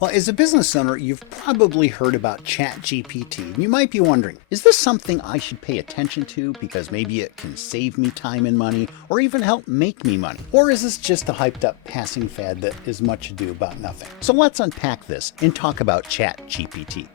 Well, as a business owner, you've probably heard about ChatGPT, and you might be wondering, is this something I should pay attention to because maybe it can save me time and money, or even help make me money? Or is this just a hyped up passing fad that is much ado about nothing? So let's unpack this and talk about ChatGPT.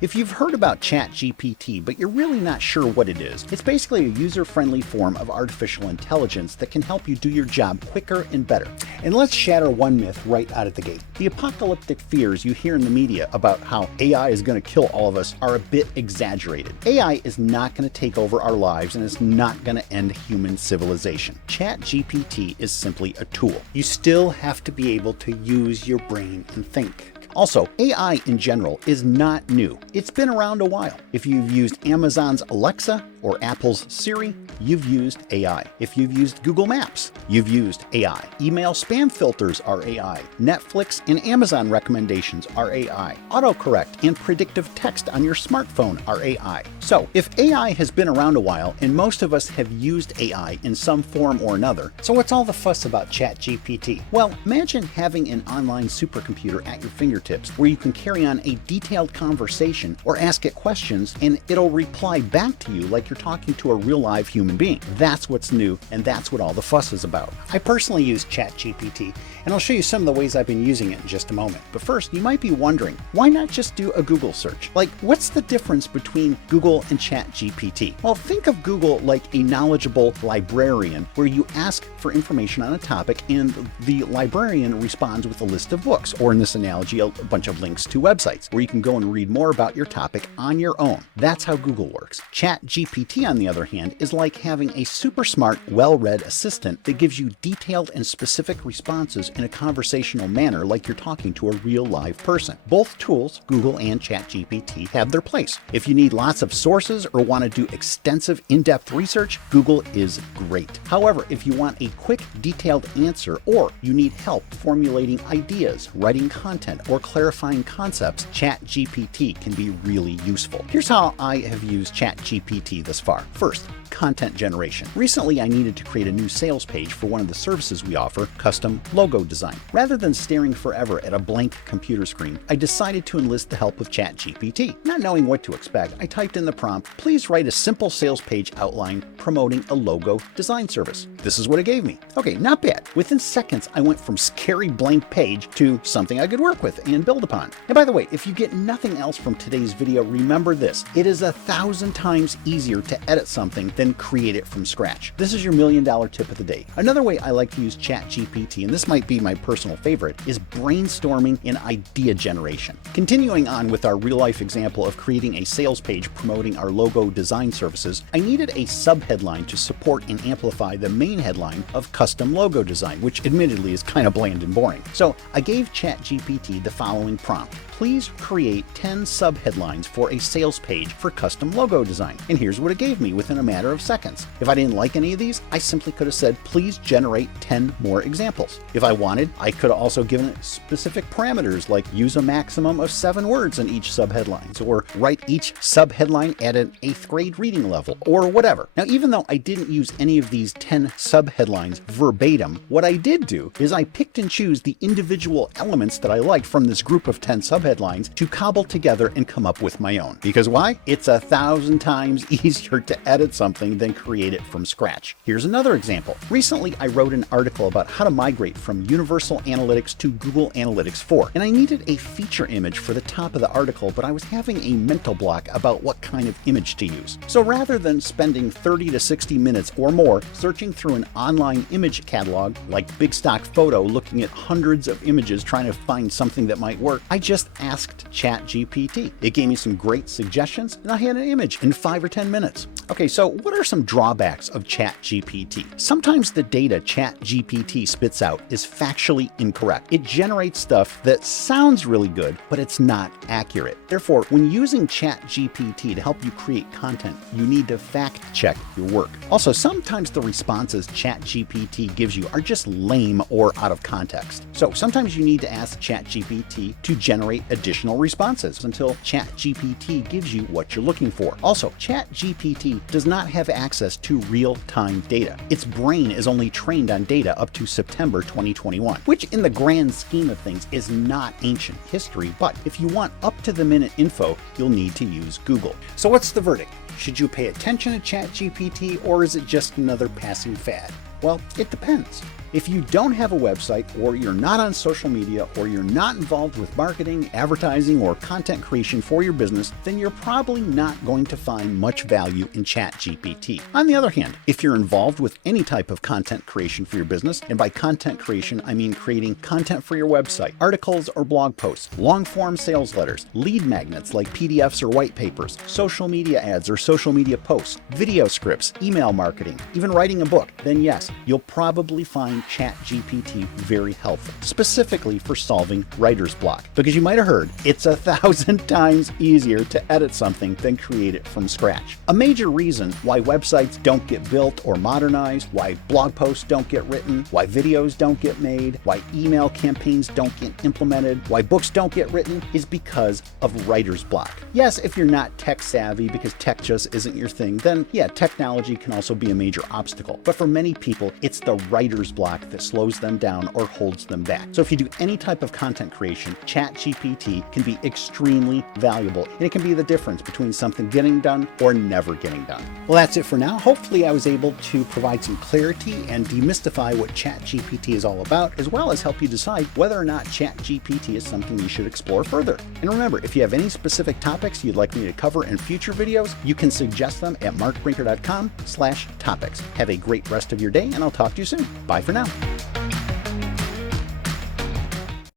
If you've heard about ChatGPT, but you're really not sure what it is, it's basically a user-friendly form of artificial intelligence that can help you do your job quicker and better. And let's shatter one myth right out of the gate. The apocalyptic fears you hear in the media about how AI is going to kill all of us are a bit exaggerated. AI is not going to take over our lives and it's not going to end human civilization. ChatGPT is simply a tool. You still have to be able to use your brain and think. Also, AI in general is not new. It's been around a while. If you've used Amazon's Alexa or Apple's Siri, you've used AI. If you've used Google Maps, you've used AI. Email spam filters are AI. Netflix and Amazon recommendations are AI. Autocorrect and predictive text on your smartphone are AI. So, if AI has been around a while and most of us have used AI in some form or another, so what's all the fuss about ChatGPT? Well, imagine having an online supercomputer at your fingertips where you can carry on a detailed conversation or ask it questions and it'll reply back to you like you're talking to a real live human being. That's what's new, and that's what all the fuss is about. I personally use ChatGPT, and I'll show you some of the ways I've been using it in just a moment. But first, you might be wondering, why not just do a Google search? Like, what's the difference between Google and ChatGPT? Well, think of Google like a knowledgeable librarian where you ask for information on a topic and the librarian responds with a list of books, or in this analogy, a bunch of links to websites where you can go and read more about your topic on your own. That's how Google works. ChatGPT, on the other hand, is like having a super smart, well-read assistant that gives you detailed and specific responses in a conversational manner like you're talking to a real live person. Both tools, Google and ChatGPT, have their place. If you need lots of sources or want to do extensive in-depth research, Google is great. However, if you want a quick, detailed answer, or you need help formulating ideas, writing content, or clarifying concepts, ChatGPT can be really useful. Here's how I have used ChatGPT thus far. First, content generation. Recently, I needed to create a new sales page for one of the services we offer, custom logo design. Rather than staring forever at a blank computer screen, I decided to enlist the help of ChatGPT. Not knowing what to expect, I typed in the prompt, "Please write a simple sales page outline promoting a logo design service." This is what it gave me. Okay, not bad. Within seconds, I went from scary blank page to something I could work with and build upon. And by the way, if you get nothing else from today's video, remember this: it is 1,000 times easier to edit something than create it from scratch. This is your $1 million tip of the day. Another way I like to use ChatGPT, and this might be my personal favorite, is brainstorming and idea generation. Continuing on with our real-life example of creating a sales page promoting our logo design services, I needed a sub-headline to support and amplify the main headline of custom logo design, which admittedly is kind of bland and boring. So I gave ChatGPT the following prompt: "Please create 10 sub-headlines for a sales page for custom logo design." And here's what it gave me within a matter of seconds. If I didn't like any of these, I simply could have said, "Please generate 10 more examples." If I wanted, I could have also given it specific parameters like use a maximum of 7 words in each sub-headlines, or write each sub-headline at an 8th grade reading level, or whatever. Now, even though I didn't use any of these 10 sub-headlines verbatim, what I did do is I picked and chose the individual elements that I liked from this group of 10 sub-headlines to cobble together and come up with my own. Because why? It's 1,000 times easier to edit something than create it from scratch. Here's another example. Recently, I wrote an article about how to migrate from Universal Analytics to Google Analytics 4, and I needed a feature image for the top of the article, but I was having a mental block about what kind of image to use. So rather than spending 30 to 60 minutes or more searching through an online image catalog like Big Stock Photo, looking at hundreds of images trying to find something that might work, I just asked ChatGPT. It gave me some great suggestions, and I had an image in 5 or 10 minutes. Okay, so what are some drawbacks of ChatGPT? Sometimes the data ChatGPT spits out is factually incorrect. It generates stuff that sounds really good, but it's not accurate. Therefore, when using ChatGPT to help you create content, you need to fact check your work. Also, sometimes the responses ChatGPT gives you are just lame or out of context. So sometimes you need to ask ChatGPT to generate additional responses until ChatGPT gives you what you're looking for. Also, ChatGPT ChatGPT does not have access to real-time data. Its brain is only trained on data up to September 2021, which in the grand scheme of things is not ancient history, but if you want up-to-the-minute info, you'll need to use Google. So what's the verdict? Should you pay attention to ChatGPT, or is it just another passing fad? Well, it depends. If you don't have a website, or you're not on social media, or you're not involved with marketing, advertising, or content creation for your business, then you're probably not going to find much value in ChatGPT. On the other hand, if you're involved with any type of content creation for your business, and by content creation, I mean creating content for your website, articles or blog posts, long-form sales letters, lead magnets like PDFs or white papers, social media ads or social media posts, video scripts, email marketing, even writing a book, then yes, you'll probably find ChatGPT very helpful, specifically for solving writer's block. Because you might have heard, it's 1,000 times easier to edit something than create it from scratch. A major reason why websites don't get built or modernized, why blog posts don't get written, why videos don't get made, why email campaigns don't get implemented, why books don't get written, is because of writer's block. Yes, if you're not tech savvy because tech just isn't your thing, then yeah, technology can also be a major obstacle. But for many people, it's the writer's block that slows them down or holds them back. So if you do any type of content creation, ChatGPT can be extremely valuable, and it can be the difference between something getting done or never getting done. Well, that's it for now. Hopefully I was able to provide some clarity and demystify what ChatGPT is all about, as well as help you decide whether or not ChatGPT is something you should explore further. And remember, if you have any specific topics you'd like me to cover in future videos, you can suggest them at markbrinker.com/topics. Have a great rest of your day, and I'll talk to you soon. Bye for now.